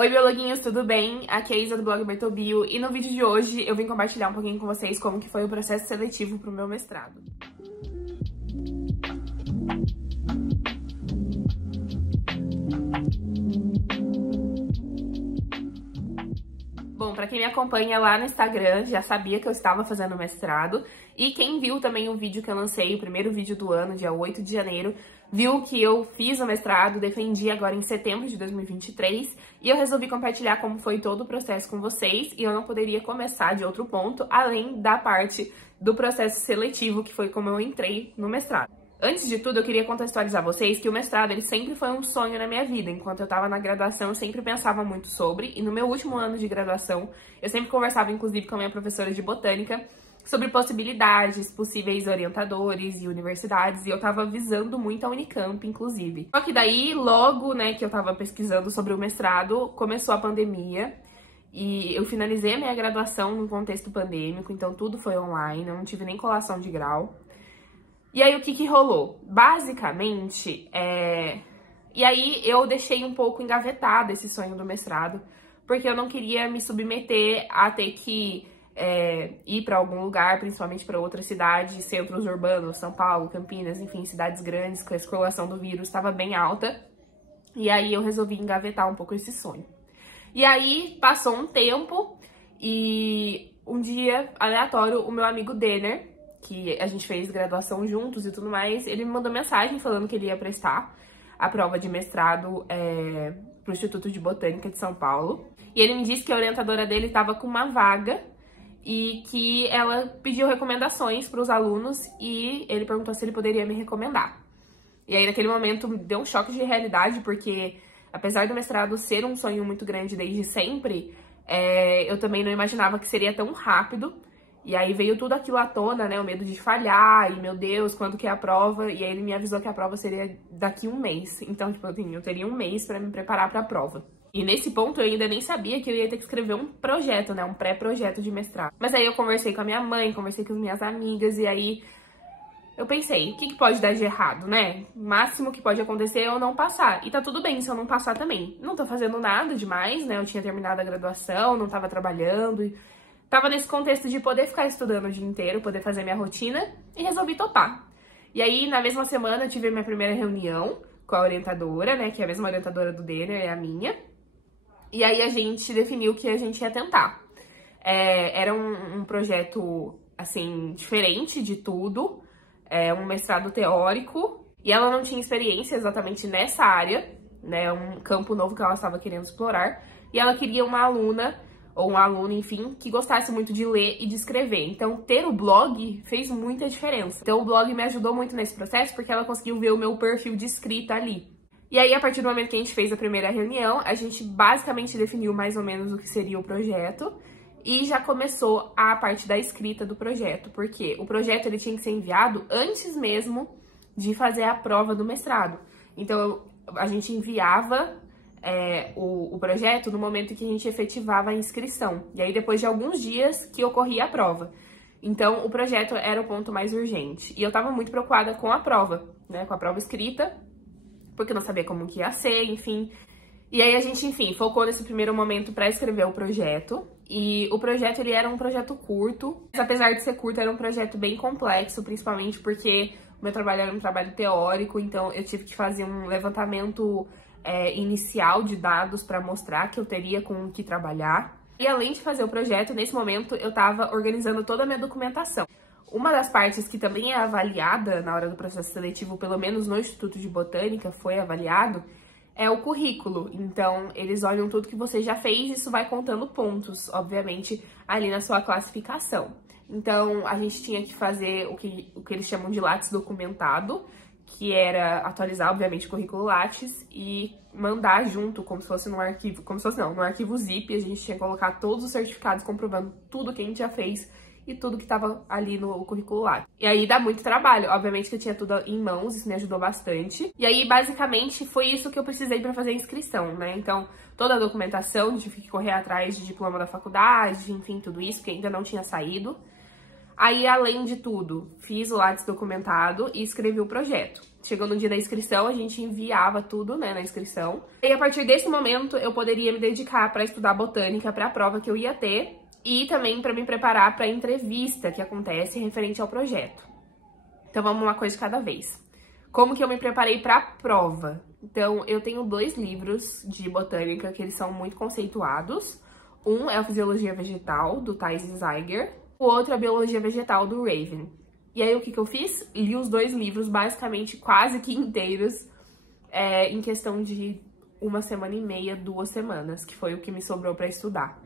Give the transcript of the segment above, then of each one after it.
Oi, biologuinhos, tudo bem? Aqui é a Isa do blog Bertobio e no vídeo de hoje eu vim compartilhar um pouquinho com vocês como que foi o processo seletivo pro meu mestrado. Bom, pra quem me acompanha lá no Instagram já sabia que eu estava fazendo mestrado e quem viu também o vídeo que eu lancei, o primeiro vídeo do ano, dia 8 de janeiro, viu que eu fiz o mestrado, defendi agora em setembro de 2023 e eu resolvi compartilhar como foi todo o processo com vocês e eu não poderia começar de outro ponto, além da parte do processo seletivo, que foi como eu entrei no mestrado. Antes de tudo, eu queria contextualizar vocês que o mestrado ele sempre foi um sonho na minha vida. Enquanto eu estava na graduação, eu sempre pensava muito sobre, e no meu último ano de graduação, eu sempre conversava, inclusive, com a minha professora de botânica, sobre possibilidades, possíveis orientadores e universidades, e eu tava visando muito a Unicamp, inclusive. Só que daí, logo, né, que eu tava pesquisando sobre o mestrado, começou a pandemia, e eu finalizei a minha graduação num contexto pandêmico, então tudo foi online, eu não tive nem colação de grau. E aí, o que rolou? Basicamente, E aí, eu deixei um pouco engavetado esse sonho do mestrado, porque eu não queria me submeter a ter que ir para algum lugar, principalmente para outras cidades, centros urbanos, São Paulo, Campinas, enfim, cidades grandes, que a circulação do vírus estava bem alta. E aí, eu resolvi engavetar um pouco esse sonho. E aí, passou um tempo e um dia, aleatório, o meu amigo Denner, que a gente fez graduação juntos e tudo mais, ele me mandou mensagem falando que ele ia prestar a prova de mestrado pro Instituto de Botânica de São Paulo. E ele me disse que a orientadora dele estava com uma vaga e que ela pediu recomendações para os alunos e ele perguntou se ele poderia me recomendar. E aí, naquele momento, me deu um choque de realidade, porque apesar do mestrado ser um sonho muito grande desde sempre, eu também não imaginava que seria tão rápido. E aí veio tudo aquilo à tona, né, o medo de falhar, e meu Deus, quando que é a prova? E aí ele me avisou que a prova seria daqui um mês. Então, tipo assim, eu teria um mês pra me preparar pra prova. E nesse ponto eu ainda nem sabia que eu ia ter que escrever um projeto, né, um pré-projeto de mestrado. Mas aí eu conversei com a minha mãe, conversei com as minhas amigas, e aí eu pensei, o que pode dar de errado, né? O máximo que pode acontecer é eu não passar. E tá tudo bem se eu não passar também. Não tô fazendo nada demais, né, eu tinha terminado a graduação, não tava trabalhando, tava nesse contexto de poder ficar estudando o dia inteiro, poder fazer minha rotina, e resolvi topar. E aí, na mesma semana, eu tive a minha primeira reunião com a orientadora, né, que é a mesma orientadora do Denner, é a minha. E aí a gente definiu que a gente ia tentar. Era um projeto, assim, diferente de tudo, um mestrado teórico, e ela não tinha experiência exatamente nessa área, né, um campo novo que ela estava querendo explorar, e ela queria uma aluna ou um aluno, enfim, que gostasse muito de ler e de escrever. Então, ter o blog fez muita diferença. Então, o blog me ajudou muito nesse processo, porque ela conseguiu ver o meu perfil de escrita ali. E aí, a partir do momento que a gente fez a primeira reunião, a gente basicamente definiu mais ou menos o que seria o projeto e já começou a parte da escrita do projeto, porque o projeto ele tinha que ser enviado antes mesmo de fazer a prova do mestrado. Então, a gente enviava o projeto no momento em que a gente efetivava a inscrição. E aí, depois de alguns dias que ocorria a prova. Então, o projeto era o ponto mais urgente. E eu tava muito preocupada com a prova, né? Com a prova escrita, porque eu não sabia como que ia ser, enfim. E aí, a gente, enfim, focou nesse primeiro momento para escrever o projeto. E o projeto, ele era um projeto curto. Mas, apesar de ser curto, era um projeto bem complexo, principalmente porque o meu trabalho era um trabalho teórico. Então, eu tive que fazer um levantamento inicial de dados para mostrar que eu teria com o que trabalhar. E além de fazer o projeto, nesse momento eu estava organizando toda a minha documentação. Uma das partes que também é avaliada na hora do processo seletivo, pelo menos no Instituto de Botânica foi avaliado, é o currículo. Então, eles olham tudo que você já fez e isso vai contando pontos, obviamente, ali na sua classificação. Então, a gente tinha que fazer o que eles chamam de Lattes documentado, que era atualizar, obviamente, o currículo Lattes e mandar junto, como se fosse num arquivo, num arquivo zip, a gente tinha que colocar todos os certificados comprovando tudo que a gente já fez e tudo que tava ali no currículo Lattes. E aí dá muito trabalho, obviamente que eu tinha tudo em mãos, isso me ajudou bastante. E aí, basicamente, foi isso que eu precisei pra fazer a inscrição, né? Então, toda a documentação, tive que correr atrás de diploma da faculdade, enfim, tudo isso, porque ainda não tinha saído. Aí, além de tudo, fiz o Lattes documentado e escrevi o projeto. Chegou no dia da inscrição, a gente enviava tudo, né, na inscrição. E a partir desse momento, eu poderia me dedicar para estudar botânica para a prova que eu ia ter e também para me preparar para a entrevista que acontece referente ao projeto. Então, vamos uma coisa de cada vez. Como que eu me preparei para a prova? Então, eu tenho 2 livros de botânica que eles são muito conceituados. Um é a Fisiologia Vegetal, do Thais Zeiger. O outro é a Biologia Vegetal, do Raven. E aí, o que eu fiz? Li os 2 livros, basicamente quase que inteiros, em questão de 1 semana e meia, 2 semanas, que foi o que me sobrou para estudar.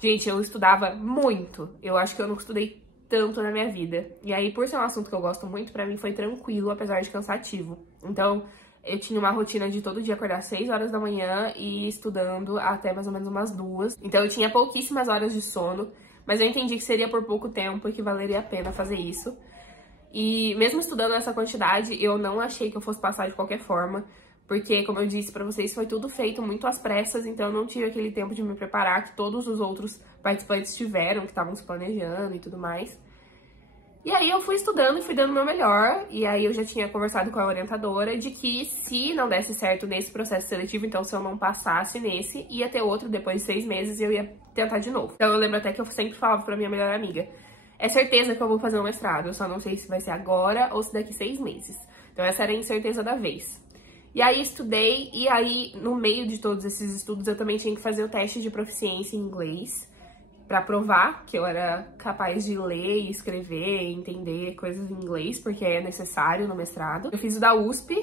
Gente, eu estudava muito. Eu acho que eu nunca estudei tanto na minha vida. E aí, por ser um assunto que eu gosto muito, pra mim foi tranquilo, apesar de cansativo. Então, eu tinha uma rotina de todo dia acordar às 6 horas da manhã e ir estudando até mais ou menos umas 2. Então, eu tinha pouquíssimas horas de sono, mas eu entendi que seria por pouco tempo e que valeria a pena fazer isso. E mesmo estudando essa quantidade, eu não achei que eu fosse passar de qualquer forma, porque, como eu disse pra vocês, foi tudo feito muito às pressas, então eu não tive aquele tempo de me preparar que todos os outros participantes tiveram, que estavam se planejando e tudo mais. E aí eu fui estudando e fui dando o meu melhor, e aí eu já tinha conversado com a orientadora de que se não desse certo nesse processo seletivo, então se eu não passasse nesse, ia ter outro depois de 6 meses e eu ia tentar de novo. Então eu lembro até que eu sempre falava pra minha melhor amiga, é certeza que eu vou fazer um mestrado, eu só não sei se vai ser agora ou se daqui 6 meses. Então essa era a incerteza da vez. E aí estudei, e aí no meio de todos esses estudos eu também tinha que fazer o teste de proficiência em inglês pra provar que eu era capaz de ler e escrever e entender coisas em inglês, porque é necessário no mestrado. Eu fiz o da USP,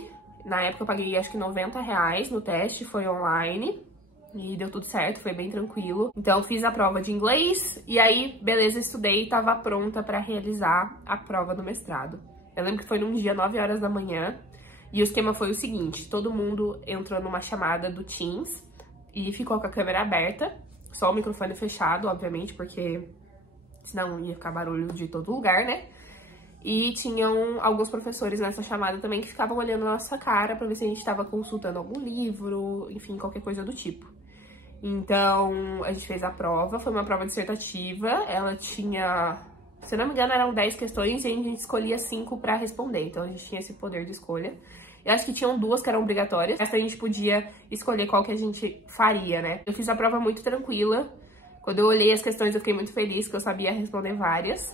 na época eu paguei acho que R$90 no teste, foi online e deu tudo certo, foi bem tranquilo. Então eu fiz a prova de inglês e aí, beleza, estudei e tava pronta pra realizar a prova do mestrado. Eu lembro que foi num dia, 9 horas da manhã. E o esquema foi o seguinte, todo mundo entrou numa chamada do Teams e ficou com a câmera aberta, só o microfone fechado, obviamente, porque senão ia ficar barulho de todo lugar, né? E tinham alguns professores nessa chamada também que ficavam olhando a nossa cara pra ver se a gente estava consultando algum livro, enfim, qualquer coisa do tipo. Então, a gente fez a prova, foi uma prova dissertativa, ela tinha... Se não me engano, eram 10 questões e a gente escolhia 5 pra responder, então a gente tinha esse poder de escolha. Eu acho que tinham 2 que eram obrigatórias, essa a gente podia escolher qual que a gente faria, né? Eu fiz a prova muito tranquila, quando eu olhei as questões eu fiquei muito feliz, que eu sabia responder várias.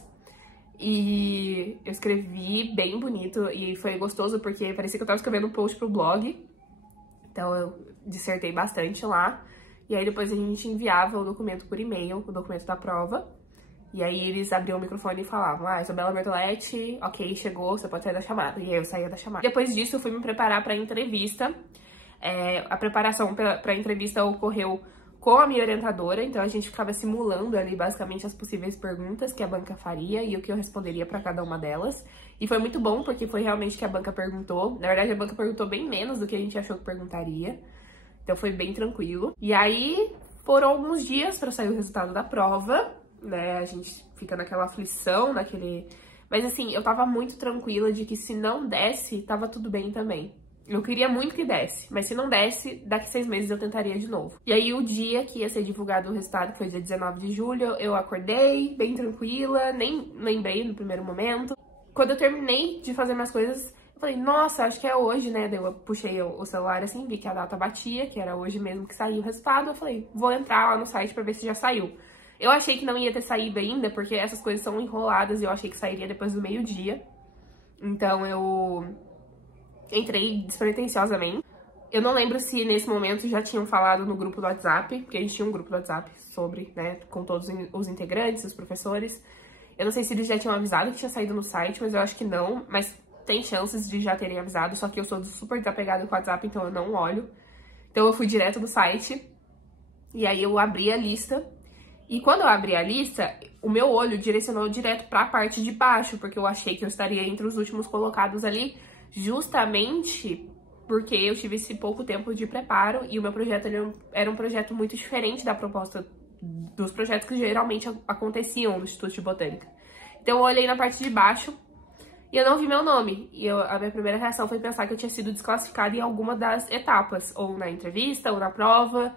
E eu escrevi bem bonito e foi gostoso porque parecia que eu tava escrevendo um post pro blog, então eu dissertei bastante lá. E aí depois a gente enviava o documento por e-mail, o documento da prova. E aí eles abriam o microfone e falavam, Isabela Bertoletti, ok, chegou, você pode sair da chamada. E aí eu saía da chamada. Depois disso eu fui me preparar pra entrevista. A preparação pra entrevista ocorreu com a minha orientadora, então a gente ficava simulando ali basicamente as possíveis perguntas que a banca faria e o que eu responderia pra cada uma delas. E foi muito bom, porque foi realmente o que a banca perguntou. Na verdade, a banca perguntou bem menos do que a gente achou que perguntaria. Então foi bem tranquilo. E aí foram alguns dias pra sair o resultado da prova, né, a gente fica naquela aflição, Mas assim, eu tava muito tranquila de que se não desse, tava tudo bem também. Eu queria muito que desse, mas se não desse, daqui 6 meses eu tentaria de novo. E aí o dia que ia ser divulgado o resultado, que foi dia 19 de julho, eu acordei bem tranquila, nem lembrei no primeiro momento. Quando eu terminei de fazer minhas coisas, eu falei, nossa, acho que é hoje, né? Daí eu puxei o celular assim, vi que a data batia, que era hoje mesmo que saiu o resultado. Eu falei, vou entrar lá no site pra ver se já saiu. Eu achei que não ia ter saído ainda, porque essas coisas são enroladas e eu achei que sairia depois do meio-dia. Então eu entrei despretensiosamente. Eu não lembro se nesse momento já tinham falado no grupo do WhatsApp, porque a gente tinha um grupo do WhatsApp sobre, né, com todos os integrantes, os professores. Eu não sei se eles já tinham avisado que tinha saído no site, mas eu acho que não. Mas tem chances de já terem avisado, só que eu sou super desapegada com o WhatsApp, então eu não olho. Então eu fui direto no site, e aí eu abri a lista. E quando eu abri a lista, o meu olho direcionou direto para a parte de baixo, porque eu achei que eu estaria entre os últimos colocados ali, justamente porque eu tive esse pouco tempo de preparo e o meu projeto era um projeto muito diferente da proposta dos projetos que geralmente aconteciam no Instituto de Botânica. Então eu olhei na parte de baixo e eu não vi meu nome. E a minha primeira reação foi pensar que eu tinha sido desclassificada em alguma das etapas, ou na entrevista, ou na prova.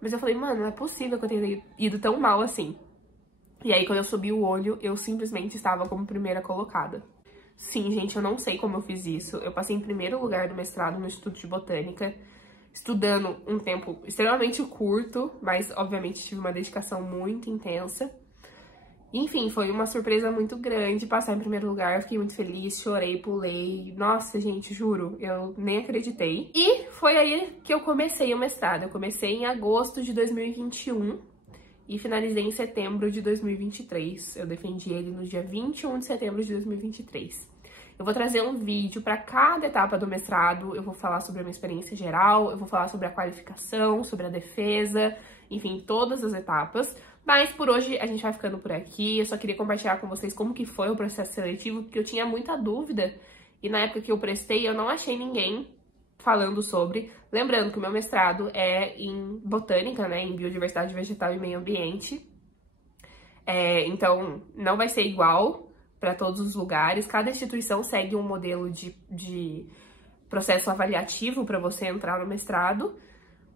Mas eu falei, mano, não é possível que eu tenha ido tão mal assim. E aí, quando eu subi o olho, eu simplesmente estava como primeira colocada. Sim, gente, eu não sei como eu fiz isso. Eu passei em primeiro lugar do mestrado no Instituto de Botânica, estudando um tempo extremamente curto, mas obviamente tive uma dedicação muito intensa. Enfim, foi uma surpresa muito grande passar em primeiro lugar, eu fiquei muito feliz, chorei, pulei. Nossa, gente, juro, eu nem acreditei. E foi aí que eu comecei o mestrado. Eu comecei em agosto de 2021 e finalizei em setembro de 2023. Eu defendi ele no dia 21 de setembro de 2023. Eu vou trazer um vídeo para cada etapa do mestrado, eu vou falar sobre a minha experiência geral, eu vou falar sobre a qualificação, sobre a defesa, enfim, todas as etapas. Mas por hoje a gente vai ficando por aqui, eu só queria compartilhar com vocês como que foi o processo seletivo, porque eu tinha muita dúvida e na época que eu prestei eu não achei ninguém falando sobre. Lembrando que o meu mestrado é em botânica, né, em biodiversidade vegetal e meio ambiente, então não vai ser igual para todos os lugares, cada instituição segue um modelo de processo avaliativo para você entrar no mestrado.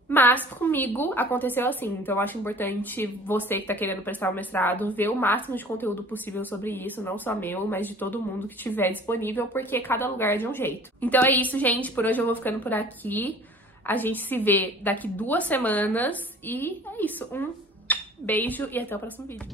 Mas comigo aconteceu assim, então eu acho importante você que tá querendo prestar o mestrado ver o máximo de conteúdo possível sobre isso, não só meu, mas de todo mundo que tiver disponível, porque cada lugar é de um jeito. Então é isso, gente, por hoje eu vou ficando por aqui, a gente se vê daqui 2 semanas e é isso, um beijo e até o próximo vídeo.